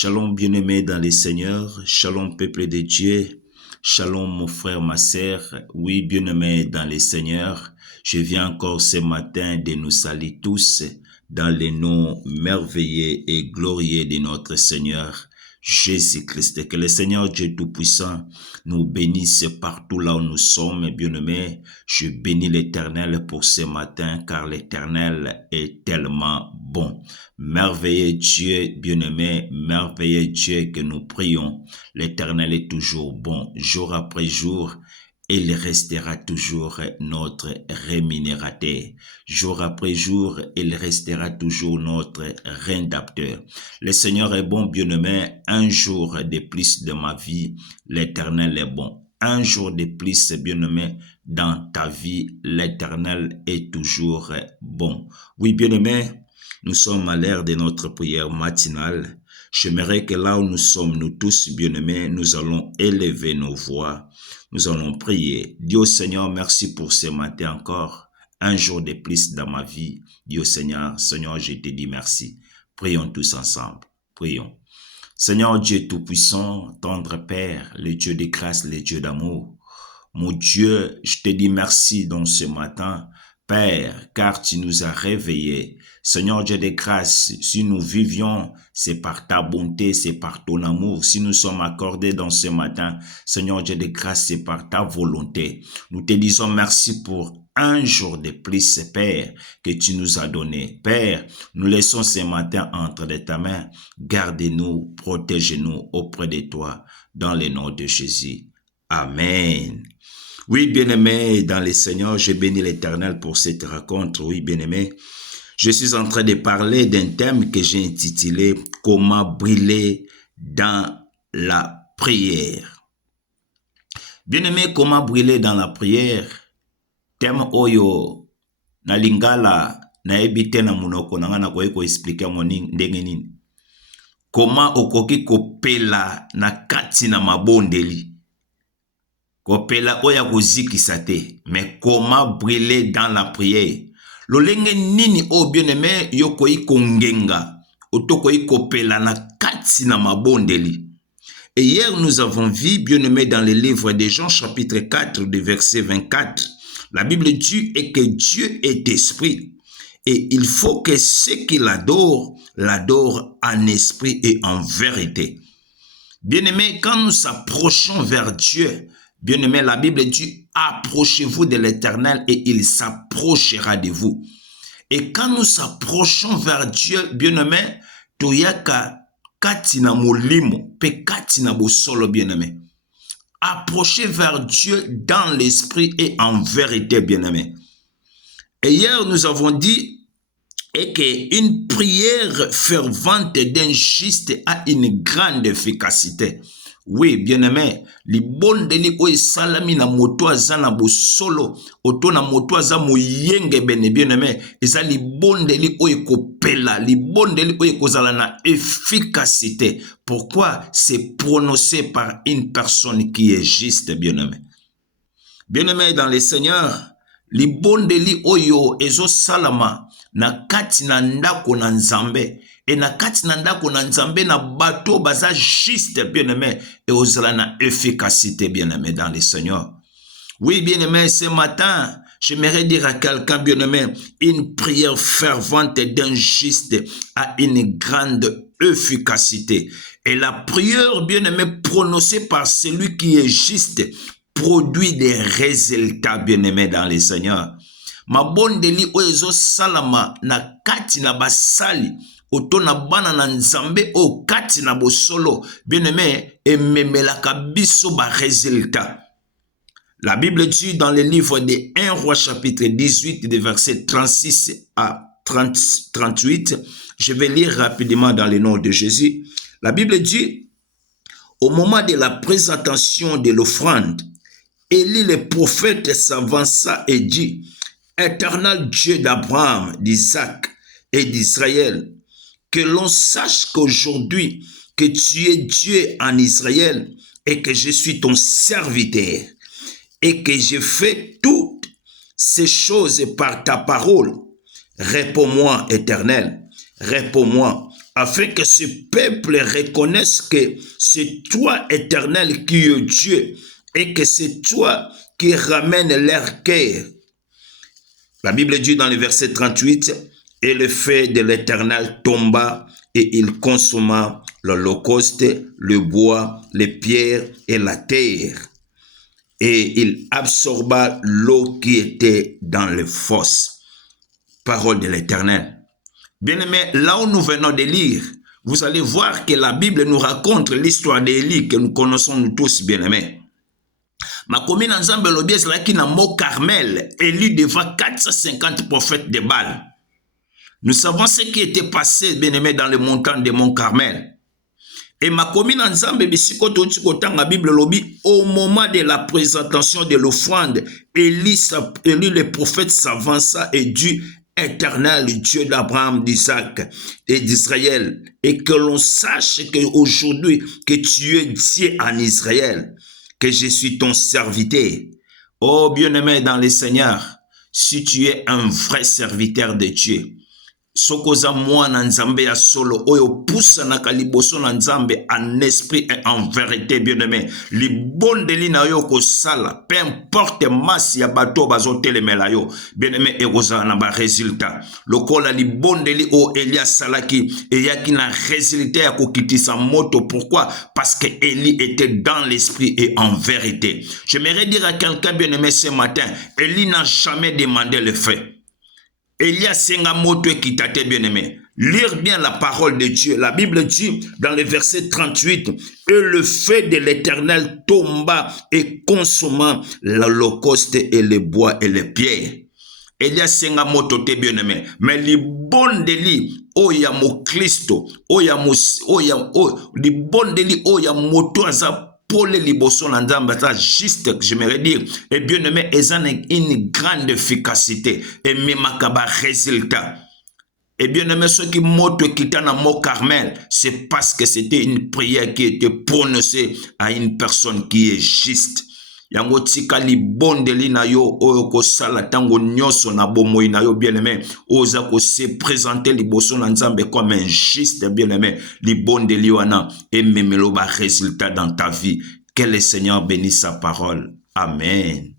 Shalom bien-aimé dans les seigneurs, shalom peuple de Dieu, shalom mon frère, ma sœur, oui bien-aimé dans les seigneurs, je viens encore ce matin de nous saluer tous dans le nom merveilleux et glorieux de notre Seigneur Jésus-Christ. Que le Seigneur Dieu Tout-Puissant nous bénisse partout là où nous sommes, bien-aimés. Je bénis l'Éternel pour ce matin car l'Éternel est tellement bon. Merveilleux Dieu, bien-aimé, merveilleux Dieu que nous prions. L'Éternel est toujours bon, jour après jour. Il restera toujours notre rémunérateur. Jour après jour, il restera toujours notre rédempteur. Le Seigneur est bon, bien-aimé. Un jour de plus de ma vie, l'Éternel est bon. Un jour de plus, bien-aimé, dans ta vie, l'Éternel est toujours bon. Oui, bien-aimé, nous sommes à l'heure de notre prière matinale. J'aimerais que là où nous sommes, nous tous, bien-aimés, nous allons élever nos voix. Nous allons prier. Dieu Seigneur, merci pour ce matin encore. Un jour de plus dans ma vie. Dieu Seigneur, Seigneur, je te dis merci. Prions tous ensemble. Prions. Seigneur Dieu Tout-Puissant, tendre Père, le Dieu de grâce, le Dieu d'amour. Mon Dieu, je te dis merci dans ce matin. Père, car tu nous as réveillés. Seigneur Dieu de grâce, si nous vivions, c'est par ta bonté, c'est par ton amour. Si nous sommes accordés dans ce matin, Seigneur Dieu de grâce, c'est par ta volonté. Nous te disons merci pour un jour de plus, Père, que tu nous as donné. Père, nous laissons ce matin entre ta main. Garde-nous, protège-nous auprès de toi, dans le nom de Jésus. Amen. Oui, bien-aimé, dans le Seigneur, je bénis l'Éternel pour cette rencontre. Oui, bien-aimé, je suis en train de parler d'un thème que j'ai intitulé « Comment briller dans la prière ». Bien-aimé, comment briller dans la prière? Thème oyo na lingala na ebite na munoko na ngana ko expliquer moni ndenge nini. Comment okoki kopela na kati na mabondeli? Kopela oya kozikisa te, mais comment briller dans la prière? Lolenge nini o bien-aimé yokoi kongenga, otokoi kopela na kati na mabondeli. Et hier nous avons vu, bien-aimé, dans le livre de Jean chapitre 4, de verset 24, la Bible dit que Dieu est esprit. Et il faut que ceux qui l'adorent en esprit et en vérité. Bien-aimé, quand nous s'approchons vers Dieu, bien-aimé, la Bible dit, approchez-vous de l'Éternel et il s'approchera de vous. Et quand nous s'approchons vers Dieu, bien-aimé, toyaka katina molimo, pe katina bosolo, bien-aimé. Approchez vers Dieu dans l'esprit et en vérité, bien-aimé. Et hier, nous avons dit qu'une prière fervente d'un juste a une grande efficacité. Oui, bien-aimé, li bondeli o salami na moto azana bosolo, oto na moto aza moyenge bene, bien-aimé, eza li bondeli o ekopela, li bondeli o ekozala na efficacité. Pourquoi? C'est prononcé par une personne qui est juste, bien-aimé. Bien-aimé dans le Seigneur, li bondeli oyo ezo salama na kati na ndako na Nzambe. Et na kati na ndako na Nzambe na bato baza juste, bien-aimé, et ozala na efficacité, bien-aimé, dans le Seigneur. Oui, bien-aimé, ce matin, j'aimerais dire à quelqu'un, bien-aimé, une prière fervente d'un juste a une grande efficacité. Et la prière, bien-aimé, prononcée par celui qui est juste, produit des résultats, bien-aimé, dans le Seigneur. Ma bondeli oezo salama na kati na basali. Oto na bana na Nzambe o kati na bosolo, bien-aimé, et memelaka biso ba résultat. La Bible dit dans le livre de 1 Roi chapitre 18, de versets 36 à 38, je vais lire rapidement dans le nom de Jésus. La Bible dit, au moment de la présentation de l'offrande, Élie le prophète s'avança et dit, Éternel Dieu d'Abraham, d'Isaac et d'Israël, que l'on sache qu'aujourd'hui, que tu es Dieu en Israël et que je suis ton serviteur et que je fais toutes ces choses par ta parole. Réponds-moi, Éternel, réponds-moi, afin que ce peuple reconnaisse que c'est toi, Éternel, qui es Dieu, et que c'est toi qui ramènes leur cœur. La Bible dit dans le verset 38, « Et le feu de l'Éternel tomba, et il consuma l'holocauste, le bois, les pierres et la terre. Et il absorba l'eau qui était dans les fosses. » Parole de l'Éternel. Bien-aimés, là où nous venons de lire, vous allez voir que la Bible nous raconte l'histoire d'Élie que nous connaissons nous tous, bien-aimés. Ma commune en Zambie, l'objet là qui n'a mot Carmel, Élie devant 450 prophètes de Baal. Nous savons ce qui était passé, bien-aimés, dans les montagnes de Mont Carmel. Et ma commune en Zambie, la Bible lobby, au moment de la présentation de l'offrande, Élie le prophète s'avança et dit, Éternel, Dieu d'Abraham, d'Isaac et d'Israël, et que l'on sache qu'aujourd'hui, que tu es Dieu en Israël, que je suis ton serviteur. Oh bien-aimé dans le Seigneur, si tu es un vrai serviteur de Dieu, sokoza mwana nzambe ya solo oyo poussa na kaliboso na nzambe en esprit et en vérité, bien-aimé, libondeli na yo kosala peu importe masse ya bato bazotelemela yo, bien-aimé, ekozala na ba résultat lokola libondeli o Élie asalaki eyaki na résultat ya kokitisa moto. Pourquoi? Parce que Élie était dans l'esprit et en vérité. J'aimerais dire à quelqu'un, bien-aimé, ce matin, Élie n'a jamais demandé le fait. Élie senga moto ekitate, bien-aimé. Lire bien la parole de Dieu. La Bible dit dans le verset 38, « Et le feu de l'Éternel tomba et consuma l'holocauste et les bois et les pierres. » Élie senga moto te, bien-aimé. Mais li bondeli oya mo Christo, li bondeli oya moto aza pour les liboson en Nzambe, juste, j'aimerais dire, et bien aimé, ils ont une grande efficacité, et même à résultat. Et bien aimé, ceux qui montent qui dans Mont Carmel, c'est parce que c'était une prière qui était prononcée à une personne qui est juste. Yango tika li bondeli na yo oyo ko sala tango nyoso na bomoi na yo, bien aimé, oza ko se présenter liboso na Nzambe comme un juste, bien aimé, li bondeli wana et memelo ba résultat dans ta vie. Que le Seigneur bénisse sa parole. Amen.